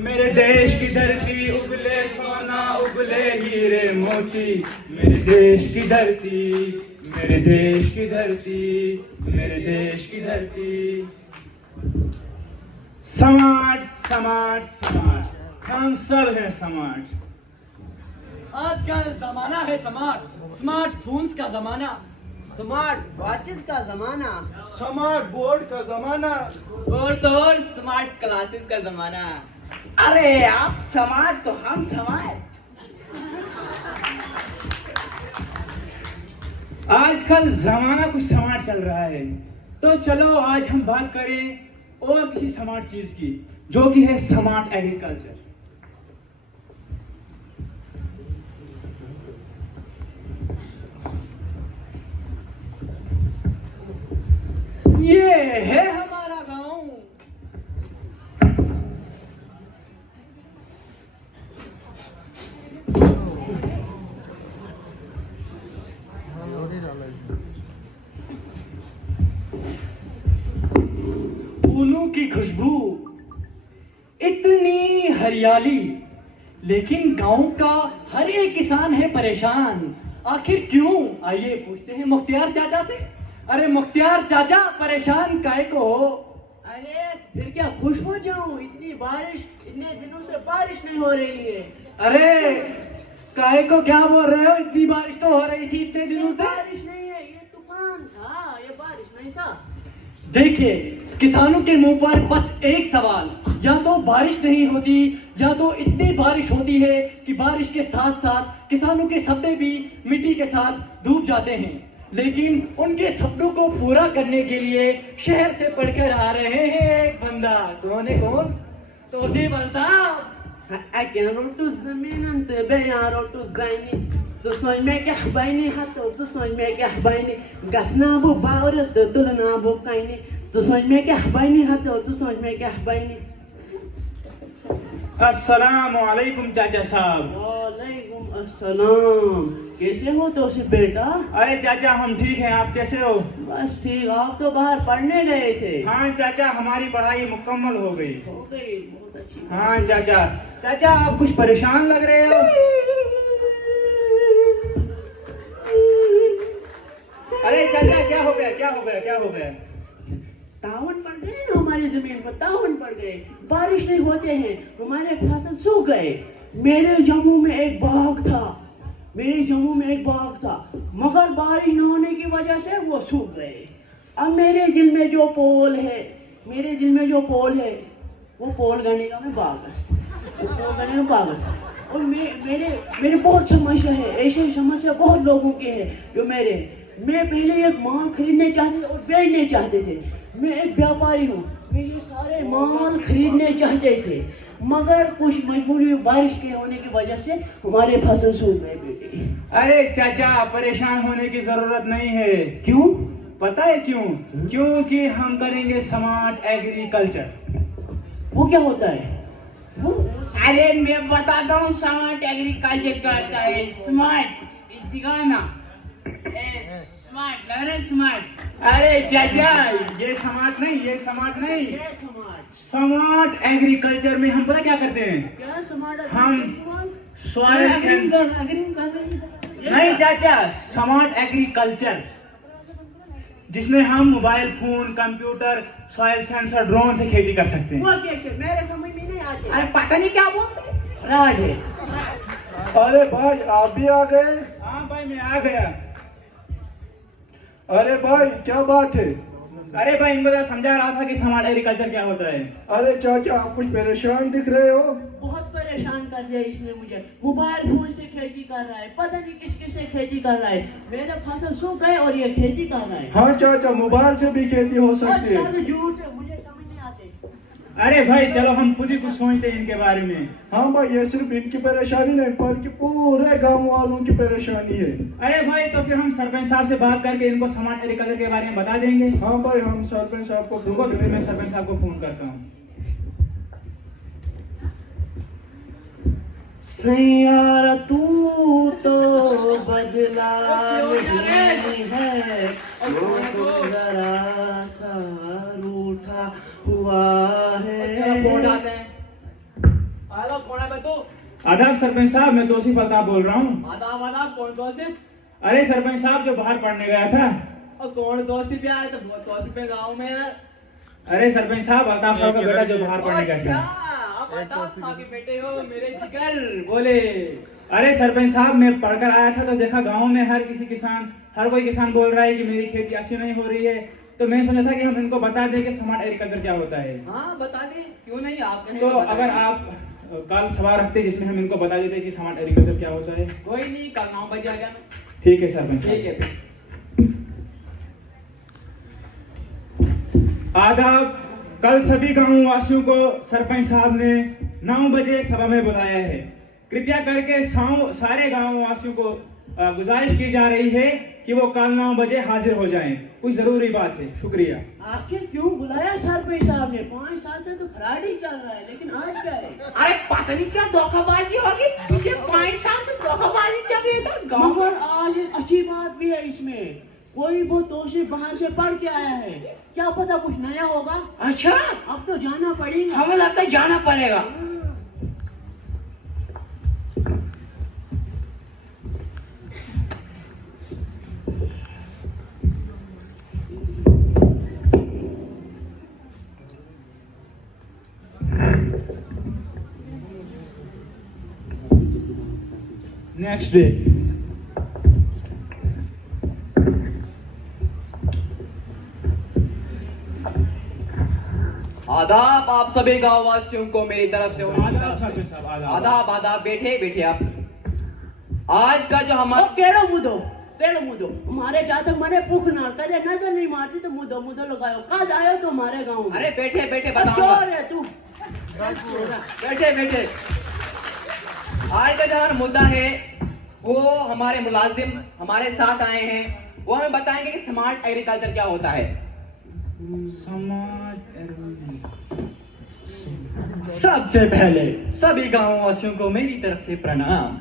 मेरे देश की धरती उगले सोना उगले हीरे मोती। मेरे देश की धरती, मेरे देश की धरती, मेरे देश की धरती। समाट समाट समाट, हम सब हैं समाट। आजकल जमाना है स्मार्टफोन्स का जमाना, स्मार्ट वॉचेस का जमाना, स्मार्ट बोर्ड का जमाना और तो और स्मार्ट क्लासेस का जमाना। अरे आप समाट तो हम समाट। आजकल जमाना कुछ समाट चल रहा है, तो चलो आज हम बात करें और किसी स्मार्ट चीज की, जो कि है स्मार्ट एग्रीकल्चर। ये है हमारा गांव। फूलों की खुशबू, इतनी हरियाली, लेकिन गांव का हर एक किसान है परेशान। आखिर क्यों? आइए पूछते हैं मुख्तियार चाचा से। अरे मुख्तियार चाचा, परेशान काहे को हो? अरे फिर क्या खुश हो जाऊं, इतनी बारिश, इतने दिनों से बारिश नहीं हो रही है। अरे काहे को क्या बोल रहे हो? इतनी बारिश तो हो रही थी इतने दिनों से। बारिश नहीं है, ये तूफान था, ये बारिश नहीं था। देखिए, किसानों के मुंह पर बस एक सवाल, या तो बारिश नहीं होती या तो इतनी बारिश होती है कि बारिश के साथ साथ किसानों के सपने भी मिट्टी के साथ डूब जाते हैं। लेकिन उनके सपनों को पूरा करने के लिए शहर से पढ़कर आ रहे हैं एक बंदा। कौन है कौन? तो उसी बता। रोटू जमीन अंत बेया रोटू जाइनी तो सोच में क्या बाइनी हाथों तो सोच में क्या बाइनी गसना वो बावर तो तुलना वो काइनी तो सोच में क्या बाइनी हाथों तो सोच में क्या बाइनी। अस्सलाम वालेकुम चाचा साहब। वालेकुम अस्सलाम। कैसे हो तो से बेटा? अरे चाचा हम ठीक हैं, आप कैसे हो? बस ठीक। आप तो बाहर पढ़ने गए थे? हाँ चाचा, हमारी पढ़ाई मुकम्मल हो गई। हो गई, बहुत अच्छी। हाँ चाचा। चाचा आप कुछ परेशान लग रहे हो। अरे चाचा क्या हो गया, क्या हो गया, क्या हो गया? तावन पड़ गए ना हमारी जमीन पर, तावन पड़ गए, बारिश नहीं होते हैं, हमारे फसल सूख गए। मेरे जम्मू में एक बाग था, मेरे जम्मू में एक बाग था, मगर बारिश न होने की वजह से वो सूख गए। अब मेरे दिल में जो पोल है, मेरे दिल में जो पोल है, वो पोल गने का मैं बागस, वो पोल गने का बागस। और मेरे बहुत समस्या है, ऐसे समस्या बहुत लोगों के हैं जो मैं पहले एक माल खरीदने चाहते और बेचने चाहते थे। मैं एक व्यापारी हूँ, मैं ये सारे माल खरीदने चाहते थे, मगर कुछ मजबूरी बारिश के होने की वजह से हमारे फसल सूख गए बेटे। अरे चाचा परेशान होने की जरूरत नहीं है। क्यों? पता है क्यों? क्योंकि हम करेंगे स्मार्ट एग्रीकल्चर। वो क्या होता है? वो अरे मैं बताता हूँ स्मार्ट एग्रीकल्चर क्या होता है। स्मार्ट दिखाना, स्मार्ट लग रहा है स्मार्ट। अरे चाचा ये स्मार्ट नहीं, ये स्मार्ट नहीं, ये समाज स्मार्ट एग्रीकल्चर में हम पता क्या करते हैं? क्या समाज? हम सॉइल सेंसर नहीं चाचा, स्मार्ट एग्रीकल्चर जिसमें हम mobile phone, computer, soil sensor, drone से खेती कर सकते हैं। वो कैसे? मेरे समझ में नहीं आते। अरे पता नहीं क्या बोलते। राड है। अरे भाई आप भी आ गए? हाँ भाई मैं आ गया। अरे भाई क्या बात है? अरे भाई इनको तो समझा रहा था कि स्मार्ट एग्रीकल्चर क्या होता है। अरे चाचा आप कुछ परेशान दिख रहे हो। बहुत परेशान कर दिया इसने मुझे, मोबाइल फोन से खेती कर रहा है, पता नहीं किस किस से खेती कर रहा है, मेरे फसल सूख गए और ये खेती कर रहा है। हाँ चाचा मोबाइल से भी खेती हो सकती है। अच्छा झूठ है, मुझे समझ नहीं आते। अरे भाई चलो हम खुद ही कुछ सोचते हैं इनके बारे में। हाँ भाई ये सिर्फ इनकी परेशानी नहीं बल्कि पूरे गांव वालों की परेशानी है। अरे भाई तो फिर हम सरपंच साहब से बात करके इनको स्मार्ट एग्रीकल्चर के बारे में बता देंगे। हाँ भाई हम सरपंच साहब को रुको फोन फिर मैं सरपंच साहब को फोन करता हूँ। सैयारा तू तो बदला नहीं है, मौसम जरा सा रूठा हुआ है। हेलो कौन है बे तू? आदाब सरपंच साहब, मैं तौसीफ अल्ताफ बोल रहा हूँ। आदाब आदाब, कौन तौसीफ? अरे सरपंच साहब, जो बाहर पढ़ने गया था। और कौन तौसीफ यार? तो बहुत तौसीफ है गाँव में यार। अरे सरपंच साहब, अल्ताफ साहब का बेटा जो बाहर पढ़ने गया अच्छा, था। आप अल्ताफ साहब के बेटे हो मेरे जिगर, बोले। अरे सरपंच साहब, मैं पढ़कर आया था तो देखा गाँव में हर कोई किसान बोल रहा है कि मेरी खेती अच्छी नहीं हो रही है। तो मैं सोचा था कि हम इनको बता दें कि स्मार्ट एग्रीकल्चर क्या होता है। हाँ बता दें, क्यों नहीं, आप कहें तो बता अगर दें। आप कल सभा रखते जिसमें हम इनको बता देते कि स्मार्ट एग्रीकल्चर क्या होता है। कोई नहीं, कल 9 बजे आ जाना। ठीक है सरपंच साहब। ठीक है फिर। आदाब, कल सभी गांव वासियों को सरपंच साहब ने 9 बजे सभा में बुलाया है। कृपया करके सारे गांव वासियों को गुजारिश की जा रही है कि वो कल 9 बजे हाजिर हो जाएं। कोई जरूरी बात है। शुक्रिया। आखिर क्यों बुलाया सरपंच साहब ने? 5 साल से तो फ्रॉड ही चल रहा है, लेकिन आज क्या है? अरे पता नहीं क्या धोखाबाजी होगी, तुझे 5 साल से धोखाबाजी चल रही है तो गाँव मगर आज एक अच्छी बात भी है इसमें। कोई वो तौसीफ बाहर से पढ़ के आया है, क्या पता कुछ नया होगा। अच्छा, अब तो जाना पड़ेगा। हमें लगता है जाना पड़ेगा। Next day. आदाब आप सभी गाँव वासियों को मेरी तरफ से। आदाब सरपंच साहब, आदाब। आदाब आदाब, बैठे बैठे आप। आज का जो और हमारा केड़ो मुदो हमारे जातक मरे भूख ना करे, नजर नहीं मारती तो मुदो लगायो। कल आयो तो हमारे गांव में। अरे बैठे बैठे और बताऊंगा। चोर है तू। बैठे बैठे। आज का जो हमारा मुद्दा है वो हमारे मुलाजिम हमारे साथ आए हैं, वो हमें बताएंगे कि स्मार्ट एग्रीकल्चर क्या होता है। सबसे पहले सभी गांव वासियों को मेरी तरफ से प्रणाम।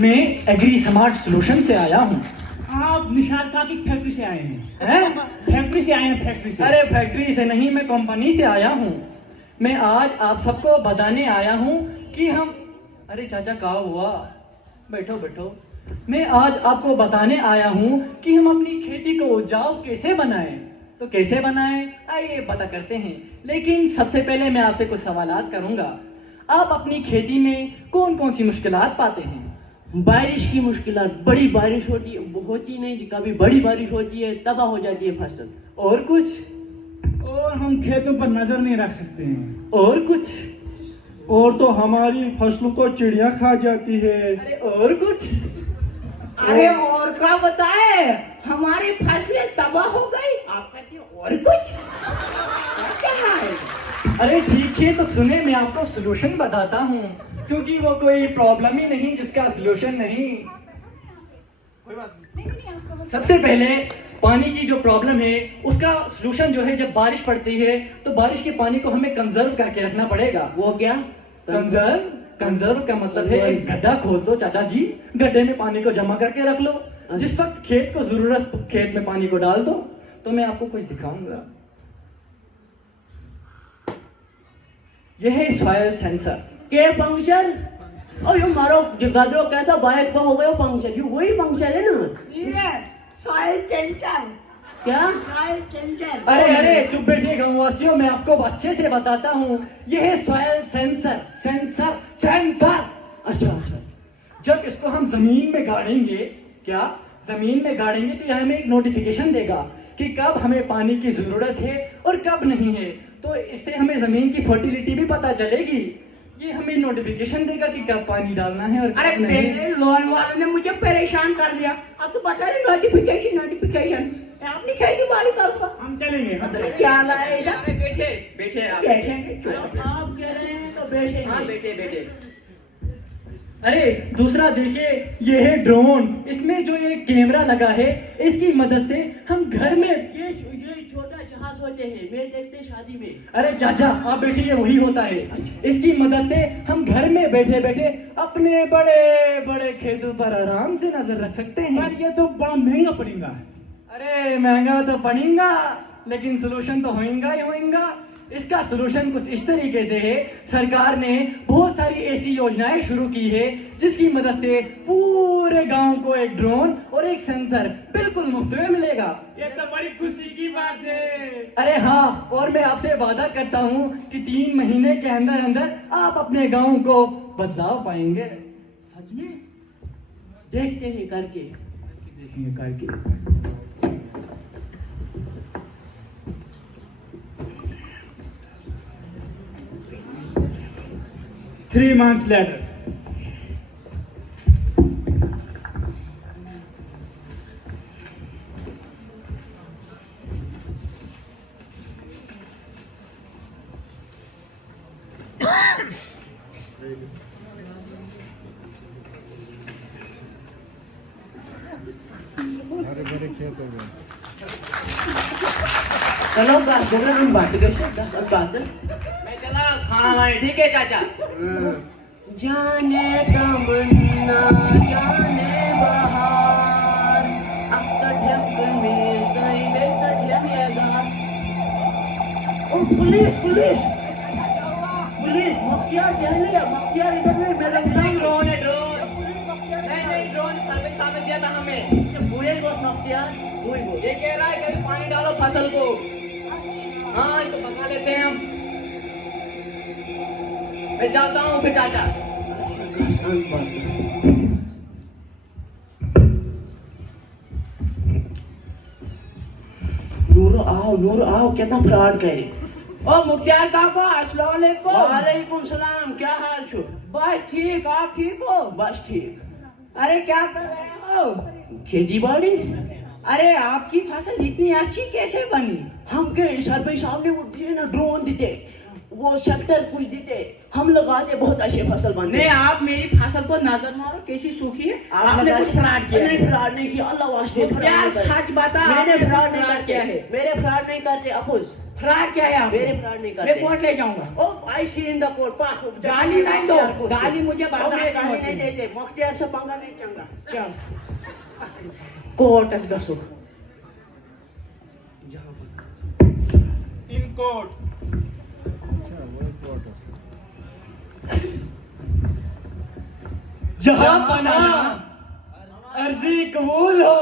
मैं एग्री स्मार्ट सॉल्यूशन से आया हूँ। आप निशाद का की फैक्ट्री से आए हैं? हैं? फैक्ट्री से आए हैं, फैक्ट्री से। अरे फैक्ट्री से नहीं, मैं कंपनी से आया हूँ। मैं आज आप सबको बताने आया हूँ कि हम, अरे चाचा क्या हुआ, बैठो बैठो। मैं आज आपको बताने आया हूँ कि हम अपनी खेती को उपजाऊ कैसे बनाएं। तो कैसे बनाएं, आइए पता करते हैं। लेकिन सबसे पहले मैं आपसे कुछ सवालात करूँगा। आप अपनी खेती में कौन कौन सी मुश्किलात पाते हैं? बारिश की मुश्किलात, बड़ी बारिश होती नहीं, कभी बड़ी बारिश होती है, तबाह हो जाती है फसल। और कुछ? और हम खेतों पर नजर नहीं रख सकते हैं। और कुछ? और तो हमारी फसलों को चिड़िया खा जाती है। अरे और कुछ? अरे और क्या बताए, हमारी फसलें तबाह हो गई। आप कहते हो और कुछ? और क्या है? अरे ठीक है, तो सुने मैं आपको सलूशन बताता हूँ, क्योंकि वो कोई प्रॉब्लम ही नहीं जिसका सलूशन नहीं। सबसे पहले पानी की जो प्रॉब्लम है उसका सलूशन जो है, जब बारिश पड़ती है तो बारिश के पानी को हमें कंजर्व करके रखना पड़ेगा। वो क्या? कंजर्व का मतलब है एक गड्ढा खोद दो चाचा जी, गड्ढे में पानी को जमा करके रख लो, जिस वक्त खेत को जरूरत खेत में पानी को डाल दो। तो मैं आपको कुछ दिखाऊंगा। यह है सॉइल सेंसर। के पंक्चर? और यो मारो गदरो कहता बाइक पर हो गयो पंक्चर, यो वही पंक्चर है ना? Soil sensor. क्या? Soil sensor. अरे चुप बैठिए गाँववासियों, मैं आपको अच्छे से बताता हूँ। यह है सॉइल सेंसर। अच्छा। जब इसको हम जमीन में गाड़ेंगे, जमीन में गाड़ेंगे तो यह हमें एक नोटिफिकेशन देगा कि कब हमें पानी की जरूरत है और कब नहीं है। तो इससे हमें जमीन की फर्टिलिटी भी पता चलेगी। ये हमें नोटिफिकेशन देगा कि कब पानी डालना है और अरे कब नहीं। पहले लोन वालों ने मुझे परेशान कर दिया, अब तो बता रहे नोटिफिकेशन। अपनी खेती बाड़ी करूंगा। हम चलेंगे। क्या लाए इधर? अरे बैठे बैठे आप। बैठेंगे चुप। आप कह रहे हैं तो बैठेंगे। हाँ बैठे बैठे। अरे दूसरा देखिए, ये है ड्रोन। इसमें जो ये कैमरा लगा है, इसकी मदद से हम घर में, ये छोटा जहाज होते हैं, मैं देखते हैं शादी में। अरे चाचा आप बैठिए, वही होता है। इसकी मदद से हम घर में बैठे बैठे अपने बड़े बड़े खेतों पर आराम से नजर रख सकते हैं। पर ये तो बड़ा महंगा पड़ेगा। अरे महंगा तो पड़ेगा, लेकिन सोल्यूशन तो होएगा ही होएगा। इसका सलूशन कुछ इस तरीके से है, सरकार ने बहुत सारी ऐसी योजनाएं शुरू की है जिसकी मदद से पूरे गांव को एक ड्रोन और एक सेंसर बिल्कुल मुफ्त में मिलेगा। ये तो बड़ी खुशी की बात है। अरे हाँ, और मैं आपसे वादा करता हूँ कि 3 महीने के अंदर अंदर आप अपने गांव को बदलाव पाएंगे। सच में? देखते हैं करके। देखेंगे करके। 3 months later. चलो बस हो गया, हम बात कर सकते बात। मैं चला खाना लाने, ठीक है चाचा? जाने तमन्ना जाने बहार अक्सर ढक में गई बेचैन ये ज़ात। ओ पुलिस पुलिस पुलिस, मुख्तियार कहले, मुख्तियार इधर नहीं, मेरा नाम ड्रोन है, ड्रोन। पुलिस मुख्तियार नहीं ड्रोन सर्वे साहब ने दिया था हमें। बुए को मुख्तियार बुए को ये कह रहा है कि पानी डालो फसल को। हाँ, इसको पका लेते हैं हम। मैं चाहता हूँ फिर चाचा। आसान बात है। नूर आओ कितना फ्रॉड करे। ओ मुख्तियार काका, अस्सलाम वालेकुम। वालेकुम सलाम, क्या हाल छो? बस ठीक, आप ठीक हो? बस ठीक। अरे क्या कर रहे हो? खेती बाड़ी अरे आपकी फसल इतनी अच्छी कैसे बनी? हम के सरपंच साहब ने वो दिए ना, ड्रोन देते, वो सेक्टर कुछ देते, हम लगाते, बहुत अच्छे फसल बनते। नहीं, आप मेरी फसल को नजर मारो कैसी सूखी है। आपने कुछ फ्रॉड किया? नहीं, फ्रॉड नहीं किया, अल्लाह वास्ते। यार सच बता, मैंने आपने फ्रॉड नहीं फ्रॉड किया है? मेरे फ्रॉड नहीं करते अफूज। फ्रॉड क्या है आपने? मेरे फ्रॉड नहीं करते। मैं कोर्ट ले जाऊंगा। ओ आई सी इन द कोर्ट। गाली नहीं दो, गाली मुझे बर्दाश्त नहीं गाली होती। नहीं देते, मुख्तियार से पंगा नहीं चंगा। चल कोर्ट तक दसो In court. जहां पना अर्जी कबूल हो।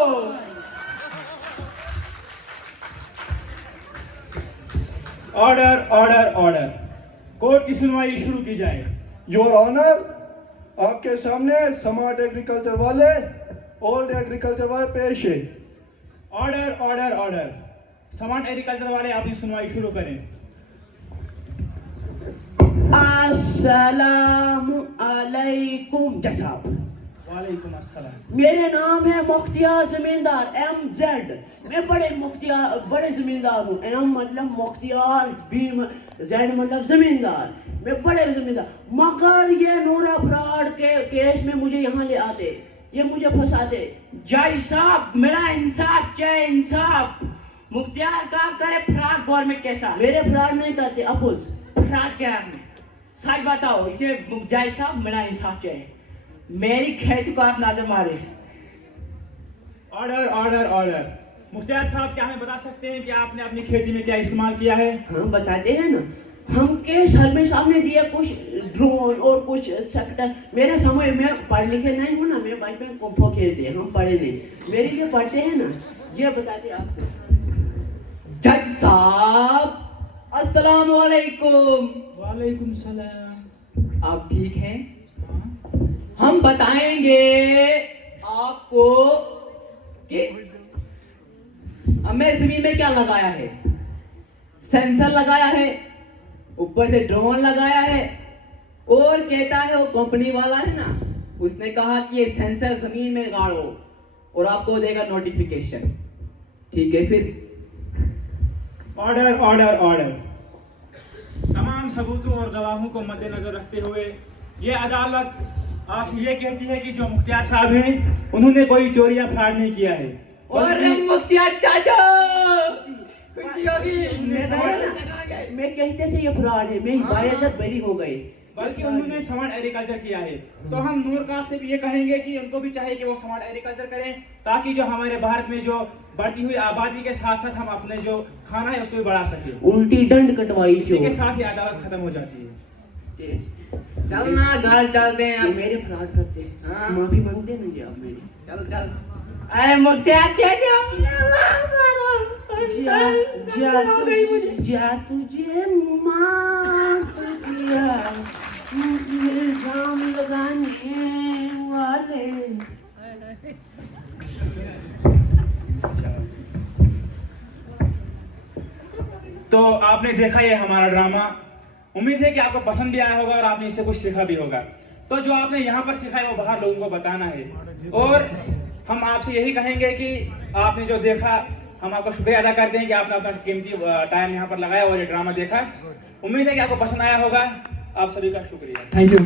Order order order. कोर्ट की सुनवाई शुरू की जाए। योर ऑनर, आपके सामने स्मार्ट एग्रीकल्चर वाले, ओल्ड एग्रीकल्चर वाले पेश है। Order order order. Smart agriculture वाले अपनी सुनवाई शुरू करें। अस्सलामु अलैकुम जनाब। वालेकुम अस्सलाम। मेरे नाम है मुख्तियार जमींदार MZ। मैं बड़े जमींदार हूँ। M मतलब मुख्तियार, B Z मतलब जमींदार। मैं बड़े जमींदार, मगर ये नूरा फ्रॉड के केस में मुझे यहाँ ले आते, ये मुझे फंसाते। जज साहब, मेरा इंसाफ चाहिए, इंसाफ। मुख्तियार का करे फ्रॉड गवर्नमेंट के साथ। मेरे फ्रॉड नहीं करते अफूज। फ्रॉड क्या है आपने? सच बताओ। इसे जज साहब, मेरा इंसाफ चाहिए। मेरी खेत को आप नजर मारे। Order order order. मुख्तियार साहब, क्या हमें बता सकते हैं कि आपने अपनी खेती में क्या इस्तेमाल किया है? हाँ बताते हैं ना, हमके सर में सामने दिया कुछ ड्रोन और कुछ सेक्टर। मेरे समय में पढ़ लिखे नहीं हूँ ना, मैं बचपन को खेलते, हम पढ़े नहीं। मेरे जो पढ़ते हैं ना, ये बताते आपसे। जज साहब, अस्सलाम वालेकुम। वालेकुम सलाम। आप ठीक हैं? हम बताएंगे आपको कि हमने जमीन में क्या लगाया है। सेंसर लगाया है, ऊपर से ड्रोन लगाया है, और कहता है वो कंपनी वाला है ना, उसने कहा कि ये सेंसर जमीन में गाड़ो और आपको देगा नोटिफिकेशन। ठीक है फिर? Order order order. तमाम सबूतों और गवाहों को मद्देनजर रखते हुए ये अदालत आपसे ये कहती है कि जो मुख्तियार साहब हैं, उन्होंने कोई चोरी या फ्रॉड नहीं किया है। और मुख्तियार चाचा, खुशी होगी। मैं कहते थे ये फ्रॉड है, मेरी बाइज्जत बरी हो गई। बल्कि उन्होंने स्मार्ट एग्रीकल्चर किया है। तो हम नूरकाग से भी ये कहेंगे कि उनको भी चाहिए कि वो स्मार्ट एग्रीकल्चर करें, ताकि जो हमारे भारत में जो बढ़ती हुई आबादी के साथ साथ हम अपने जो खाना है उसको भी बढ़ा सके। उल्टी डंड कटवाई इसी क्यों? के साथ ही अदालत खत्म हो जाती है। चलना घर चलते हैं ये अब। मेरे फ्रॉड करते हैं। हाँ। माफी मांगते नहीं आप मेरी। चल चल। अरे मुद्दा चलो जा तुझे माफ किया इल्जाम लगाने वाले। तो आपने देखा ये हमारा ड्रामा, उम्मीद है कि आपको पसंद भी आया होगा और आपने इससे कुछ सीखा भी होगा। तो जो आपने यहाँ पर सीखा है वो बाहर लोगों को बताना है, और हम आपसे यही कहेंगे कि आपने जो देखा, हम आपका शुक्रिया अदा करते हैं कि आपने अपना कीमती टाइम यहाँ पर लगाया और ये ड्रामा देखा। उम्मीद है कि आपको पसंद आया होगा। आप सभी का शुक्रिया। Thank you.